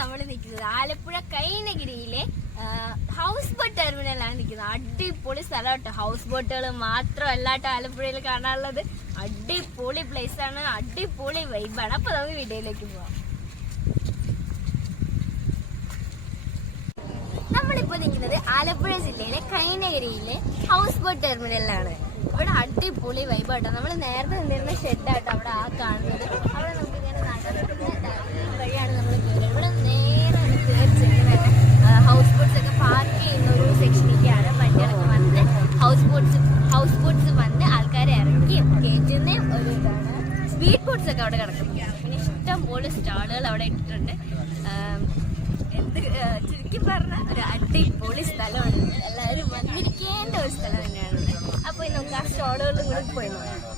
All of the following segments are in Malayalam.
നമ്മൾ നിൽക്കുന്നത് ആലപ്പുഴ കൈനഗിരിയിലെ ഹൗസ് ബോട്ട് ടെർമിനലാണ് നിൽക്കുന്നത് അടിപൊളി സ്ഥലം കേട്ടോ ഹൗസ് ബോട്ടുകൾ മാത്രമല്ല കേട്ടോ ആലപ്പുഴയിൽ കാണാനുള്ളത്. അടിപൊളി പ്ലേസ് ആണ്. അടിപൊളി വൈബാണ് അപ്പൊ നമുക്ക് വീഡിയോയിലേക്ക് പോവാം. നമ്മളിപ്പോ നിൽക്കുന്നത് ആലപ്പുഴ ജില്ലയിലെ കൈനഗിരിയിലെ ഹൗസ് ബോട്ട് ടെർമിനലിലാണ്. ഇവിടെ അടിപൊളി വൈബ് കേട്ടോ നമ്മൾ നേരത്തെ നിന്നിരുന്ന ഷെഡാട്ടോ അവിടെ ആ കാണുന്നത്. അവിടെ നമുക്ക് ഇങ്ങനെ നടക്കുന്ന വഴിയാണ് നമ്മൾ കയറുന്നത് ഇവിടെ നേരെ കയറി ചെല്ലുന്നത് ഹൗസ് ബോട്ട്സ് ഒക്കെ പാർക്ക് ചെയ്യുന്ന ഒരു സെക്ഷനിലേക്കാണ് വണ്ടികളൊക്കെ വന്ന് ഹൗസ് ബോട്ട്സ് ഹൗസ് ബോട്ട്സ് വന്ന് ആൾക്കാരെ ഇറക്കിയും കയറ്റുന്ന ഒരു ഇതാണ് സ്പീഡ് ബോട്ട്സ് അവിടെ കിടക്കുന്നു. പിന്നെ ഇഷ്ടം പോലെ സ്റ്റാളുകൾ അവിടെ ഇട്ടിട്ടുണ്ട്. എന്ത് ചുരുക്കി പറഞ്ഞ ഒരു അടിപൊളി സ്ഥലമാണ്. എല്ലാവരും വന്നിരിക്കേണ്ട ഒരു സ്ഥലം തന്നെയാണ്. അപ്പോൾ നമുക്ക് ആ സ്റ്റാളുകളിലും കൂടി പോയി നോക്കാം.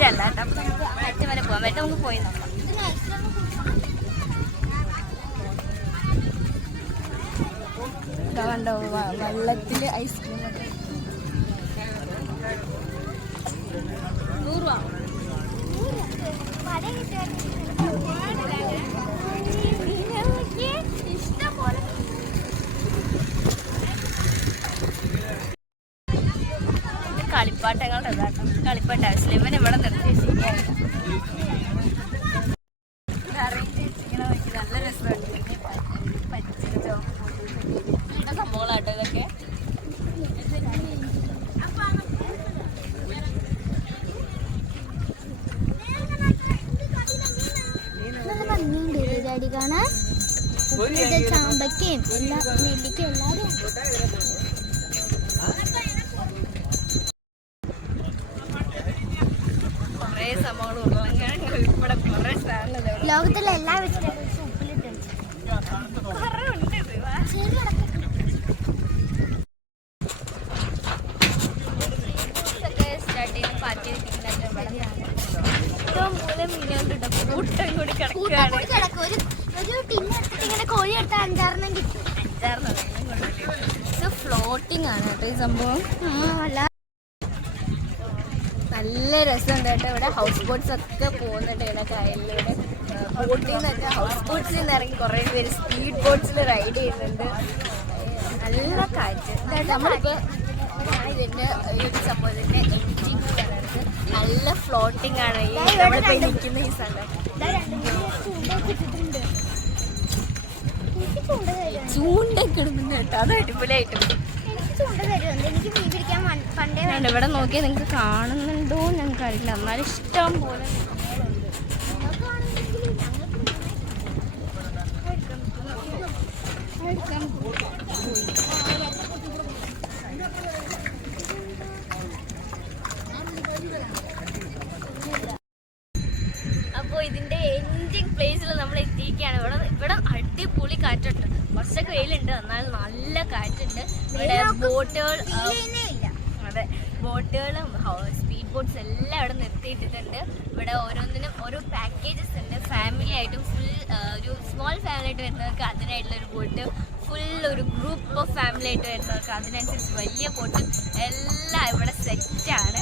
പ്രതീക്ഷയല്ല കേട്ടോ. അപ്പൊ നമുക്ക് അറ്റം വരെ പോകാൻ പറ്റും നമുക്ക് പോയി നോക്കാം. കണ്ടോ വ- വെള്ളത്തിൽ ഐസ്ക്രീം ഒക്കെ. നൂറ് രൂപ ഇഷ്ടം പോലെ ഇത് കളിപ്പാട്ടങ്ങളുടെ ഇതാട്ടോ. കളിപ്പാട്ട. ആവശ്യമില്ല ഇവൻ ഇവിടെ നിർത്തി വെച്ചിരിക്കുകയാണ്. അറിയിച്ച് വെച്ചിരിക്കണ നോക്കി. നല്ല രസമുണ്ട്. പിന്നെ പ- പച്ചരിച്ചോ ഇങ്ങനത്തെ സംഭവങ്ങളാട്ടോ ഇതൊക്കെ കാണാൻ ചാമ്പയ്ക്കയും എല്ലാ നെല്ലിക്കും എല്ലാവരും കുറേ സംഭവങ്ങൾ ഉരുളങ്കിഴങ്ങ് ഇവിടെ കുറേ സാധനങ്ങൾ ഇവിടെ ലോകത്തിലെ എല്ലാ വെജിറ്റബിൾസും ഉപ്പിലിട്ടുണ്ട് കുറേ ഉണ്ട് ഇത്. വാ. ഇതൊക്കെ start ചെയ്ത് park ചെയ്തിരിക്കുന്നത് ഇവിടെയാണ്. ഇഷ്ടംപോലെ മീനുകളുണ്ട് കേട്ടോ. കൂട്ടം കൂടി കിടക്കുകയാണ്. കൂട്ടം കിടക്കും ഒരു ഒരു ടിന്ന് എടുത്തിട്ട് ഇങ്ങനെ കോഴി എടുത്താൽ അഞ്ചാറെണ്ണം ഫ്ലോട്ടിംഗ് ആണ് സംഭവം നല്ല രസമുണ്ട് കേട്ടോ. ഇവിടെ ഹൗസ് ബോട്ട്സ് ഒക്കെ പോകുന്നുണ്ട് ഇവിടെ കായലിലൂടെ. ബോട്ടിൽ നിന്നൊക്കെ ഹൗസ് ബോട്ട്സിൽ നിന്ന് ഇറങ്ങി കുറേ പേര് സ്പീഡ് ബോട്ട്സിൽ റൈഡ് ചെയ്യുന്നുണ്ട്. നല്ല കാറ്റ്. നമ്മളിപ്പോൾ ഇതിന്റെ ഒരു കയറരുത് നല്ല ഫ്ലോട്ടിംഗ് ആണ് ഈ നമ്മളിപ്പോൾ നിൽക്കുന്ന ഈ സ്ഥലം. ചൂണ്ടൊക്കെ ഇടുന്നുണ്ട് കേട്ടോ. അത് അടിപൊളിയായിട്ടുണ്ട്. ഇവിടെ നോക്കിയാൽ നിങ്ങൾക്ക് കാണുന്നുണ്ടോ ഞങ്ങൾക്കറിയില്ല. എന്നാലും ഇഷ്ടം പോലെ അപ്പോൾ ഇതിന്റെ എൻഡിങ് പ്ലേസിൽ നമ്മൾ എത്തിയിരിക്കുകയാണ്. ഇവിടെ ഇവിടെ അടിപൊളി കാറ്റുണ്ട്. കുറച്ചൊക്കെ വെയിലുണ്ട്. എന്നാൽ നല്ല കാറ്റുണ്ട്. ഇവിടെ ബോട്ടുകൾ ഇല്ല അതെ ബോട്ടുകളും സ്പീഡ് ബോട്ട്സ് എല്ലാം ഇവിടെ നിർത്തിയിട്ടിട്ടുണ്ട്. ഇവിടെ ഓരോന്നിനും ഓരോ പാക്കേജസ് ഉണ്ട്. ഫാമിലി ആയിട്ടും ഫുൾ ഒരു സ്മോൾ ഫാമിലി ആയിട്ട് വരുന്നവർക്ക് അതിനായിട്ടുള്ള ഒരു ബോട്ട് ഫുൾ ഒരു ഗ്രൂപ്പ് ഓഫ് ഫാമിലി ആയിട്ട് വരുന്നവർക്ക് അതിനനുസരിച്ച് വലിയ ബോട്ട് എല്ലാം ഇവിടെ സെറ്റാണ്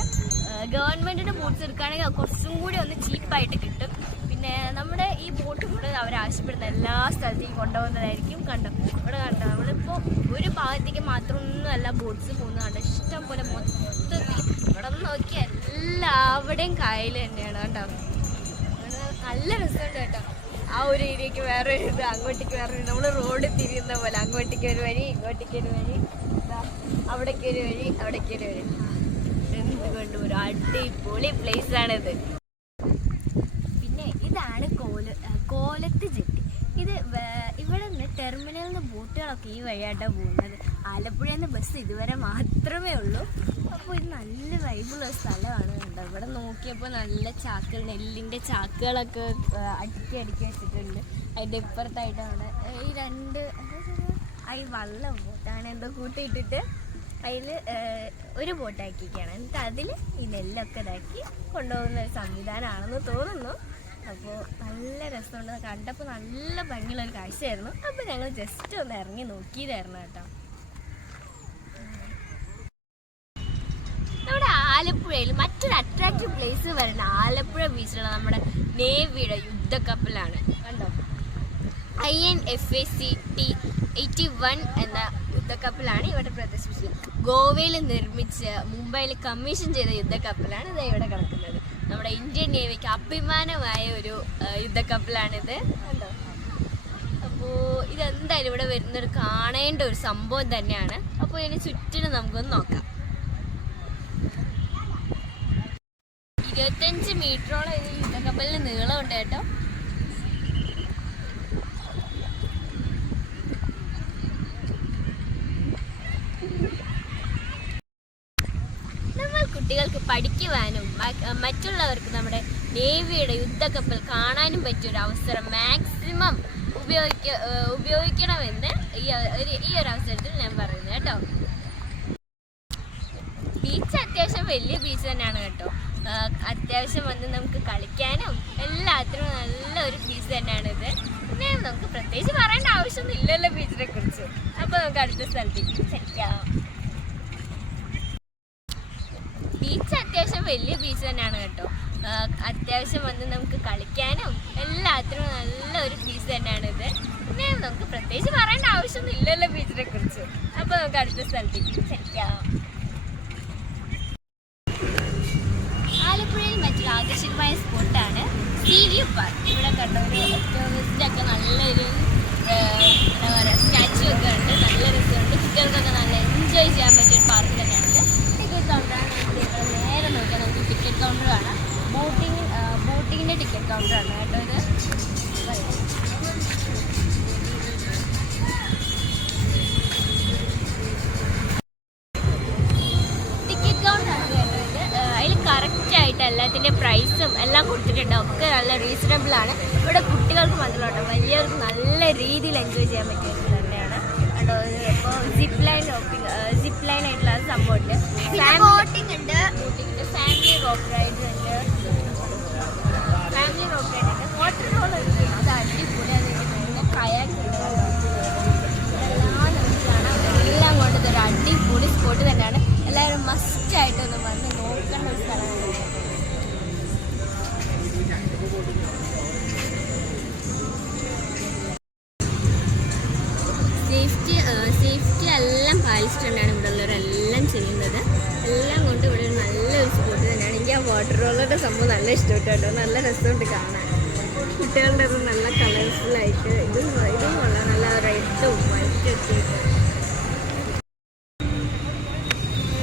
ഗവൺമെന്റിന്റെ ബോട്ട്സ് എടുക്കുകയാണെങ്കിൽ കുറച്ചും കൂടി ഒന്ന് ചീപ്പായിട്ട് കിട്ടും. പിന്നെ നമ്മുടെ ഈ ബോട്ട് കൂടെ അവർ ആവശ്യപ്പെടുന്ന എല്ലാ സ്ഥലത്തേക്കും കൊണ്ടുപോകുന്നതായിരിക്കും. കണ്ടോ? ഇവിടെ കണ്ടോ? നമ്മളിപ്പോൾ ഒരു ഭാഗത്തേക്ക് മാത്രമൊന്നുമല്ല ബോട്ട്സ് പോകുന്നത് കണ്ടോ ഇഷ്ടം പോലെ മൊത്തത്തിൽ ഇവിടെ നിന്ന് നോക്കിയാൽ എല്ലാവിടെയും കായൽ തന്നെയാണ് കേട്ടോ നല്ല രസമുണ്ട് കേട്ടോ. ആ ഒരു ഏരിയക്ക് വേറെ ഒരു ഇത് അങ്ങോട്ടേക്ക് വേറെ നമ്മൾ റോഡ് തിരിയുന്ന പോലെ അങ്ങോട്ടേക്ക് ഒരു വഴി ഇങ്ങോട്ടേക്ക് ഒരു വഴി. അവിടേക്ക് ഒരു വഴി അവിടേക്ക് ഒരു വഴി. എന്തുകൊണ്ട് ഒരു അടിപൊളി പ്ലേസ് ആണിത്. പിന്നെ ഇതാണ് കോല കോലത്ത് ജെട്ടി. ഇത് ഇവിടെ നിന്ന് ടെർമിനലിൽ നിന്ന് ബോട്ടുകളൊക്കെ ഈ വഴിയായിട്ടാണ് പോകുന്നത്. ആലപ്പുഴ എന്ന ബസ് ഇതുവരെ മാത്രമേ ഉള്ളൂ. അപ്പോൾ ഇത് നല്ല വൈബുള്ള സ്ഥലമാണ് കണ്ടോ ഇവിടെ നോക്കിയപ്പോൾ നല്ല ചാക്കുകൾ നെല്ലിന്റെ ചാക്കുകളൊക്കെ അടുക്കി അടുക്കി വെച്ചിട്ടുണ്ട്. അതിന്റെ ഇപ്പുറത്തായിട്ടാണ്. ഈ രണ്ട് ഈ വള്ളം ബോട്ടാണ് എന്തോ കൂട്ടിയിട്ടിട്ട് അതിൽ ഒരു ബോട്ടാക്കിയിരിക്കുകയാണ് എന്നിട്ട് അതിൽ ഈ നെല്ലൊക്കെ ഇതാക്കി കൊണ്ടുപോകുന്ന ഒരു സംവിധാനമാണെന്ന് തോന്നുന്നു. അപ്പോൾ നല്ല രസമുണ്ട് കണ്ടപ്പോൾ നല്ല ഭംഗിയുള്ള ഒരു കാഴ്ചയായിരുന്നു. അപ്പോൾ ഞങ്ങൾ ജസ്റ്റ് ഒന്ന് ഇറങ്ങി നോക്കിയതായിരുന്നു കേട്ടോ നമ്മുടെ ആലപ്പുഴയിൽ മറ്റൊരു അട്രാക്റ്റീവ് പ്ലേസ് വരുന്ന ആലപ്പുഴ ബീച്ചിലുള്ള നമ്മുടെ നേവിയുടെ യുദ്ധക്കപ്പലാണ്. കണ്ടോ? I N F A C T eighty one എന്ന യുദ്ധക്കപ്പലാണ് ഇവിടെ പ്രദർശിപ്പിച്ചത് ഗോവയിൽ നിർമ്മിച്ച് മുംബൈയിൽ കമ്മീഷൻ ചെയ്ത യുദ്ധക്കപ്പലാണ് ഇത് ഇവിടെ കിടക്കുന്നത്. നമ്മുടെ ഇന്ത്യൻ നേവിക്ക് അഭിമാനമായ ഒരു യുദ്ധ യുദ്ധക്കപ്പലാണിത്. കണ്ടോ? അപ്പോൾ ഇതെന്തായാലും ഇവിടെ വരുന്നൊരു കാണേണ്ട ഒരു സംഭവം തന്നെയാണ്. അപ്പോൾ ഇതിന് ചുറ്റിനും നമുക്കൊന്ന് നോക്കാം. ഇരുപത്തഞ്ച് മീറ്ററോളം ഇത് യുദ്ധക്കപ്പലിന് നീളമുണ്ട് കേട്ടോ. നമ്മൾ കുട്ടികൾക്ക് പഠിക്കുവാനും മറ്റുള്ളവർക്ക് നമ്മുടെ നേവിയുടെ യുദ്ധക്കപ്പൽ കാണാനും പറ്റിയ ഒരു അവസരം മാക്സിമം ഉപയോഗിക്ക ഉപയോഗിക്കണമെന്ന് ഈ ഒരു ഈ ഒരു അവസരത്തിൽ ഞാൻ പറയുന്നു കേട്ടോ. ബീച്ച് അത്യാവശ്യം വലിയ ബീച്ച് തന്നെയാണ് കേട്ടോ. അത്യാവശ്യം വന്ന് നമുക്ക് കളിക്കാനും എല്ലാത്തിനും നല്ല ഒരു ബീച്ച് തന്നെയാണ് ഇത്. പിന്നെ നമുക്ക് പ്രത്യേകിച്ച് പറയേണ്ട ആവശ്യമൊന്നും ഇല്ലല്ലോ ബീച്ചിനെ കുറിച്ച്. അപ്പോൾ നമുക്ക് അടുത്ത സ്ഥലത്തേക്ക് ചെല്ലാം ബീച്ച് അത്യാവശ്യം വലിയ ബീച്ച് തന്നെയാണ് കേട്ടോ. അത്യാവശ്യം വന്ന് നമുക്ക് കളിക്കാനും എല്ലാത്തിനും നല്ല ഒരു ബീച്ച് തന്നെയാണ് ഇത്. പിന്നെ നമുക്ക് പ്രത്യേകിച്ച് പറയേണ്ട ആവശ്യമൊന്നും ഇല്ലല്ലോ ബീച്ചിനെ കുറിച്ച്. അപ്പോൾ നമുക്ക് അടുത്ത സ്ഥലത്തേക്ക് ചെല്ലാം ആലപ്പുഴയിൽ മറ്റൊരു ആകർഷകമായ സ്പോട്ടാണ് സീ വ്യൂ പാർക്ക്. ഇവിടെ കണ്ട നല്ലൊരു എന്താ പറയുക സ്റ്റാച്ചു ഒക്കെ ഉണ്ട്. നല്ല രസമുണ്ട്. കുട്ടികൾക്കൊക്കെ നല്ല എൻജോയ് ചെയ്യാൻ പറ്റിയ ഒരു പാർക്ക് തന്നെയാണ് ടിക്കറ്റ് കൗണ്ടറാണ് നേരെ നോക്കിയാൽ നമുക്ക് ടിക്കറ്റ് കൗണ്ടർ കാണാം. ബോട്ടിങ് ബോട്ടിങ്ങിന്റെ ടിക്കറ്റ് കൗണ്ടറാണ് കേട്ടോ ഇത്. എല്ലാത്തിന്റെ പ്രൈസും എല്ലാം കൊടുത്തിട്ടുണ്ട്. ഒക്കെ നല്ല റീസണബിൾ ആണ്. ഇവിടെ കുട്ടികൾക്ക് മാത്രമല്ല വലിയവർക്ക് നല്ല രീതിയിൽ എൻജോയ് ചെയ്യാൻ പറ്റുന്നത് തന്നെയാണ്. കണ്ടോ ഇപ്പോൾ സിപ്പ് ലൈൻ സിപ്പ് ലൈൻ ആയിട്ടുള്ള സംഭവമുണ്ട്. ബോട്ടിംഗ് ഉണ്ട്. ഫാമിലി റോപ്പ് റൈഡ് ഉണ്ട്. ഫാമിലി റോപ്പ് റൈഡ് ഉണ്ട്. വാട്ടർ റോൾ ഉണ്ട്. അത് അടിപൊളിയാണ് പിന്നെ കയാക്ക് ഉണ്ട്. എല്ലാം കൊണ്ടത് ഒരു അടിപൊളി സ്പോട്ട് തന്നെയാണ്. എല്ലാവരും മസ്റ്റ് ആയിട്ടൊന്ന് വന്ന് തന്നെയാണ് വാട്ടർ റോളറുടെ സംഭവം നല്ല ഇഷ്ടപ്പെട്ടു കേട്ടോ. നല്ല രസമുണ്ട് കാണാൻ. കുട്ടികളുടെ അത് നല്ല കളർഫുൾ ആയിട്ട് ഇതും ഇതും കൊള്ളാം. നല്ല റെഡും വൈറ്റും ഒക്കെ.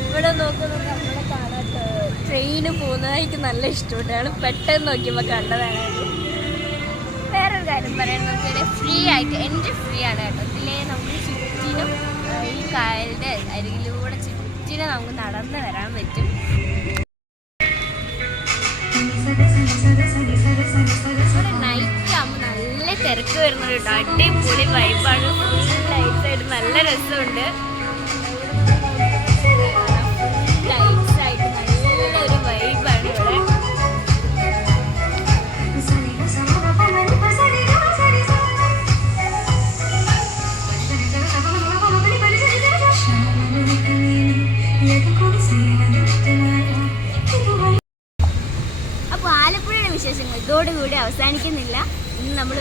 ഇവിടെ നോക്കുന്നത് നമ്മളെ കാണാത്ത ട്രെയിന് പോകുന്നത് നല്ല ഇഷ്ടപ്പെട്ടാണ്. പെട്ടെന്ന് നോക്കിയപ്പോൾ കണ്ടതാണ് വേറെ വേറൊരു കാര്യം പറയുന്നത് വെച്ചാൽ ഫ്രീ ആയിട്ട് എന്റെ ഫ്രീ ആണ് കേട്ടോ. ഇതിലേ നമുക്ക് ചുറ്റിനും ഈ കായലിന്റെ അരികിലൂടെ ചുറ്റിനും നമുക്ക് നടന്ന് വരാൻ പറ്റും. തിരക്ക് വരുന്നത് കേട്ടോ. അടിപൊളി വൈബാണ് ഫുൾ ലൈറ്റ് ആയിട്ട് നല്ല രസമുണ്ട്. ഇതോടുകൂടി അവസാനിക്കുന്നില്ല. ഇന്ന് നമ്മൾ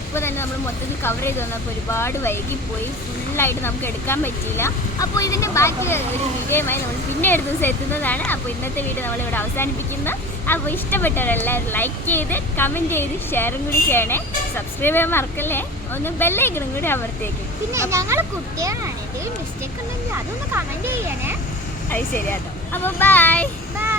ഇപ്പോൾ തന്നെ നമ്മൾ മൊത്തത്തിൽ കവർ ചെയ്ത് വന്നപ്പോൾ ഒരുപാട് വൈകിപ്പോയി ഫുള്ളായിട്ട് നമുക്ക് എടുക്കാൻ പറ്റിയില്ല. അപ്പോൾ ഇതിന്റെ ബാക്കി ഒരു വീഡിയോയുമായി നമ്മൾ പിന്നെ ഒരു ദിവസം എത്തുന്നതാണ്. അപ്പോൾ ഇന്നത്തെ വീഡിയോ നമ്മളിവിടെ അവസാനിപ്പിക്കുന്നു. അപ്പോൾ ഇഷ്ടപ്പെട്ടവരെല്ലാവരും ലൈക്ക് ചെയ്ത് കമന്റ് ചെയ്ത് ഷെയറും കൂടി ചെയ്യണേ. സബ്സ്ക്രൈബ് ചെയ്യാൻ മറക്കല്ലേ? ഒന്ന് ബെല്ലൈക്കണം കൂടി അമർത്തേക്ക് പിന്നെ ഞങ്ങൾ കുട്ടികളാണ്. എന്തെങ്കിലും മിസ്റ്റേക്ക് ഉണ്ടെങ്കിൽ അതൊന്ന് കമന്റ് ചെയ്യണേ. അത് ശരിയാട്ടോ. അപ്പോൾ ബൈ ബൈ